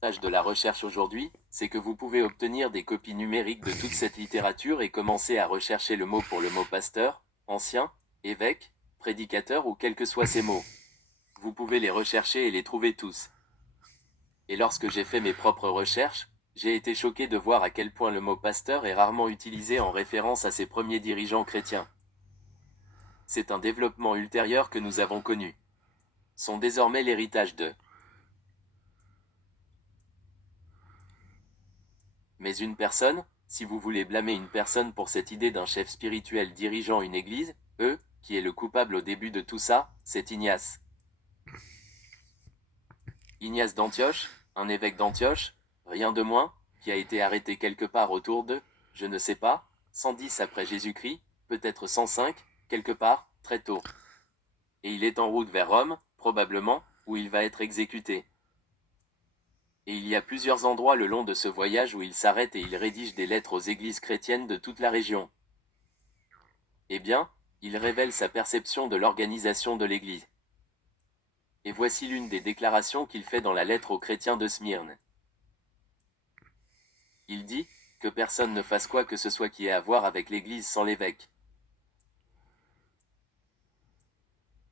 L'avantage de la recherche aujourd'hui, c'est que vous pouvez obtenir des copies numériques de toute cette littérature et commencer à rechercher le mot pour le mot pasteur, ancien, évêque, prédicateur ou quels que soient ces mots. Vous pouvez les rechercher et les trouver tous. Et lorsque j'ai fait mes propres recherches, j'ai été choqué de voir à quel point le mot pasteur est rarement utilisé en référence à ses premiers dirigeants chrétiens. C'est un développement ultérieur que nous avons connu. Sont désormais l'héritage de. Mais une personne, si vous voulez blâmer une personne pour cette idée d'un chef spirituel dirigeant une église, qui est le coupable au début de tout ça, c'est Ignace. Ignace d'Antioche, un évêque d'Antioche, rien de moins, qui a été arrêté quelque part autour de, je ne sais pas, 110 après Jésus-Christ, peut-être 105, quelque part, très tôt. Et il est en route vers Rome, probablement, où il va être exécuté. Et il y a plusieurs endroits le long de ce voyage où il s'arrête et il rédige des lettres aux églises chrétiennes de toute la région. Eh bien, il révèle sa perception de l'organisation de l'Église. Et voici l'une des déclarations qu'il fait dans la lettre aux chrétiens de Smyrne. Il dit que personne ne fasse quoi que ce soit qui ait à voir avec l'Église sans l'évêque.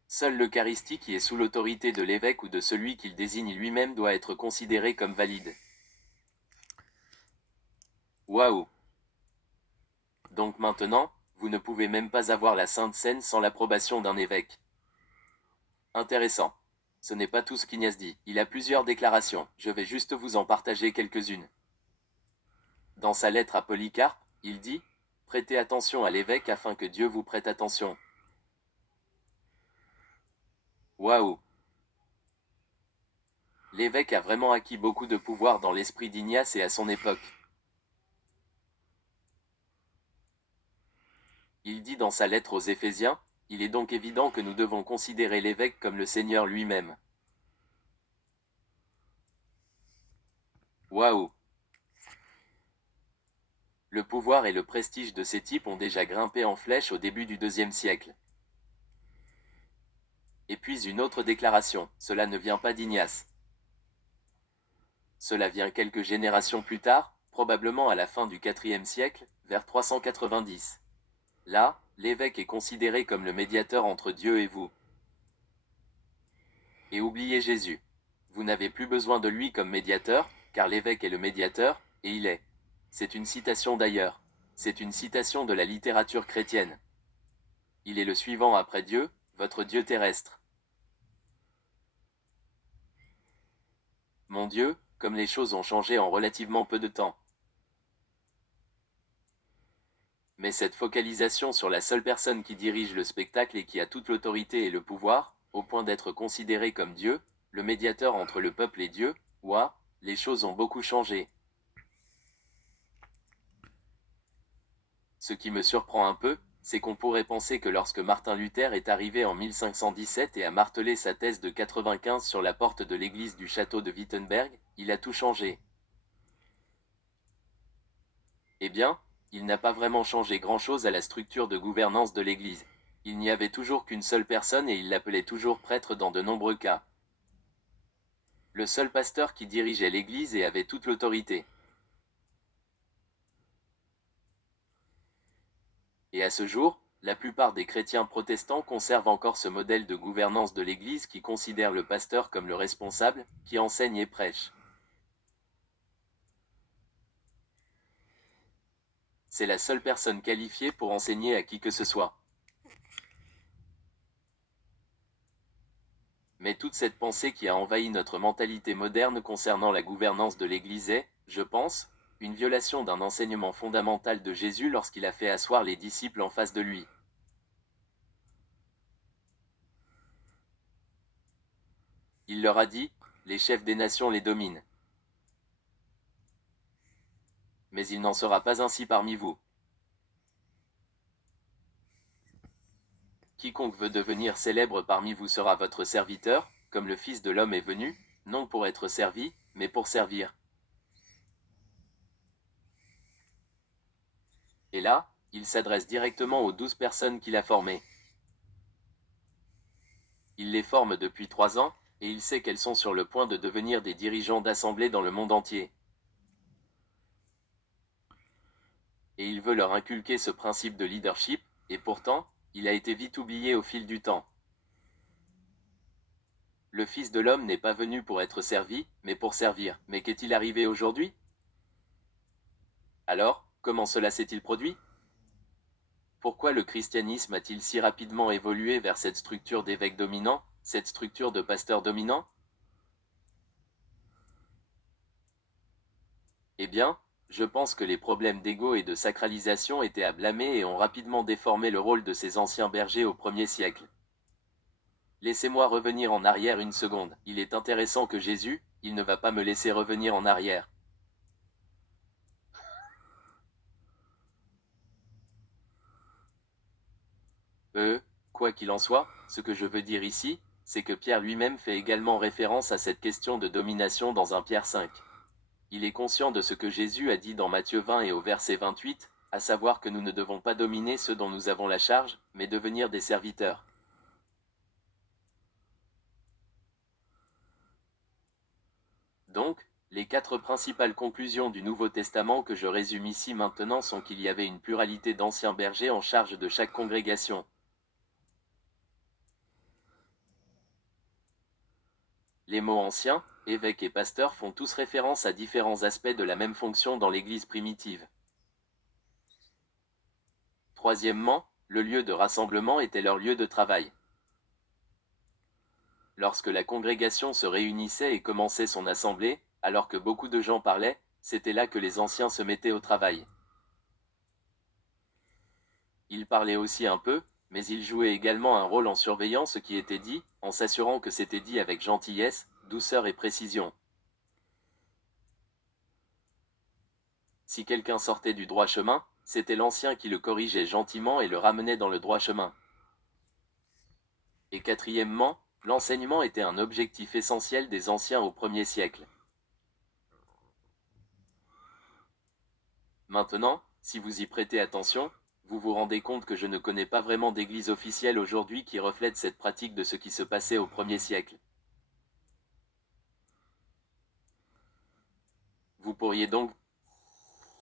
Seul l'Eucharistie qui est sous l'autorité de l'évêque ou de celui qu'il désigne lui-même doit être considéré comme valide. Waouh! Donc maintenant, vous ne pouvez même pas avoir la Sainte Seine sans l'approbation d'un évêque. Intéressant. Ce n'est pas tout ce qu'Ignace dit. Il a plusieurs déclarations, je vais juste vous en partager quelques-unes. Dans sa lettre à Polycarpe, il dit « Prêtez attention à l'évêque afin que Dieu vous prête attention. » Waouh! L'évêque a vraiment acquis beaucoup de pouvoir dans l'esprit d'Ignace et à son époque. Il dit dans sa lettre aux Éphésiens « Il est donc évident que nous devons considérer l'évêque comme le Seigneur lui-même. » Waouh! Le pouvoir et le prestige de ces types ont déjà grimpé en flèche au début du IIe siècle. Et puis une autre déclaration, cela ne vient pas d'Ignace. Cela vient quelques générations plus tard, probablement à la fin du IVe siècle, vers 390. Là, l'évêque est considéré comme le médiateur entre Dieu et vous. Et oubliez Jésus. Vous n'avez plus besoin de lui comme médiateur, car l'évêque est le médiateur, et il est. C'est une citation d'ailleurs. C'est une citation de la littérature chrétienne. Il est le suivant après Dieu, votre Dieu terrestre. Mon Dieu, comme les choses ont changé en relativement peu de temps. Mais cette focalisation sur la seule personne qui dirige le spectacle et qui a toute l'autorité et le pouvoir, au point d'être considéré comme Dieu, le médiateur entre le peuple et Dieu, ouah, les choses ont beaucoup changé. Ce qui me surprend un peu, c'est qu'on pourrait penser que lorsque Martin Luther est arrivé en 1517 et a martelé sa thèse de 95 sur la porte de l'église du château de Wittenberg, il a tout changé. Eh bien, il n'a pas vraiment changé grand-chose à la structure de gouvernance de l'Église. Il n'y avait toujours qu'une seule personne et il l'appelait toujours prêtre dans de nombreux cas. Le seul pasteur qui dirigeait l'Église et avait toute l'autorité. Et à ce jour, la plupart des chrétiens protestants conservent encore ce modèle de gouvernance de l'Église qui considère le pasteur comme le responsable, qui enseigne et prêche. C'est la seule personne qualifiée pour enseigner à qui que ce soit. Mais toute cette pensée qui a envahi notre mentalité moderne concernant la gouvernance de l'Église est, je pense, une violation d'un enseignement fondamental de Jésus lorsqu'il a fait asseoir les disciples en face de lui. Il leur a dit, les chefs des nations les dominent. Mais il n'en sera pas ainsi parmi vous. Quiconque veut devenir célèbre parmi vous sera votre serviteur, comme le Fils de l'homme est venu, non pour être servi, mais pour servir. Et là, il s'adresse directement aux 12 personnes qu'il a formées. Il les forme depuis 3 ans, Et il sait qu'elles sont sur le point de devenir des dirigeants d'assemblées dans le monde entier. Et il veut leur inculquer ce principe de leadership, et pourtant, il a été vite oublié au fil du temps. Le Fils de l'homme n'est pas venu pour être servi, mais pour servir. Mais qu'est-il arrivé aujourd'hui? Alors, comment cela s'est-il produit? Pourquoi le christianisme a-t-il si rapidement évolué vers cette structure d'évêque dominant, cette structure de pasteur dominant? Eh bien, je pense que les problèmes d'ego et de sacralisation étaient à blâmer et ont rapidement déformé le rôle de ces anciens bergers au 1er siècle. Laissez-moi revenir en arrière une seconde. Il est intéressant que Jésus, il ne va pas me laisser revenir en arrière. Quoi qu'il en soit, ce que je veux dire ici, c'est que Pierre lui-même fait également référence à cette question de domination dans 1 Pierre 5. Il est conscient de ce que Jésus a dit dans Matthieu 20 et au verset 28, à savoir que nous ne devons pas dominer ceux dont nous avons la charge, mais devenir des serviteurs. Donc, les 4 principales conclusions du Nouveau Testament que je résume ici maintenant sont qu'il y avait une pluralité d'anciens bergers en charge de chaque congrégation. Les mots anciens, évêque et pasteur font tous référence à différents aspects de la même fonction dans l'Église primitive. Troisièmement, le lieu de rassemblement était leur lieu de travail. Lorsque la congrégation se réunissait et commençait son assemblée, alors que beaucoup de gens parlaient, c'était là que les anciens se mettaient au travail. Ils parlaient aussi un peu, mais ils jouaient également un rôle en surveillant ce qui était dit, en s'assurant que c'était dit avec gentillesse, douceur et précision. Si quelqu'un sortait du droit chemin, c'était l'ancien qui le corrigeait gentiment et le ramenait dans le droit chemin. Et quatrièmement, l'enseignement était un objectif essentiel des anciens au 1er siècle. Maintenant, si vous y prêtez attention, vous vous rendez compte que je ne connais pas vraiment d'église officielle aujourd'hui qui reflète cette pratique de ce qui se passait au 1er siècle. Vous pourriez donc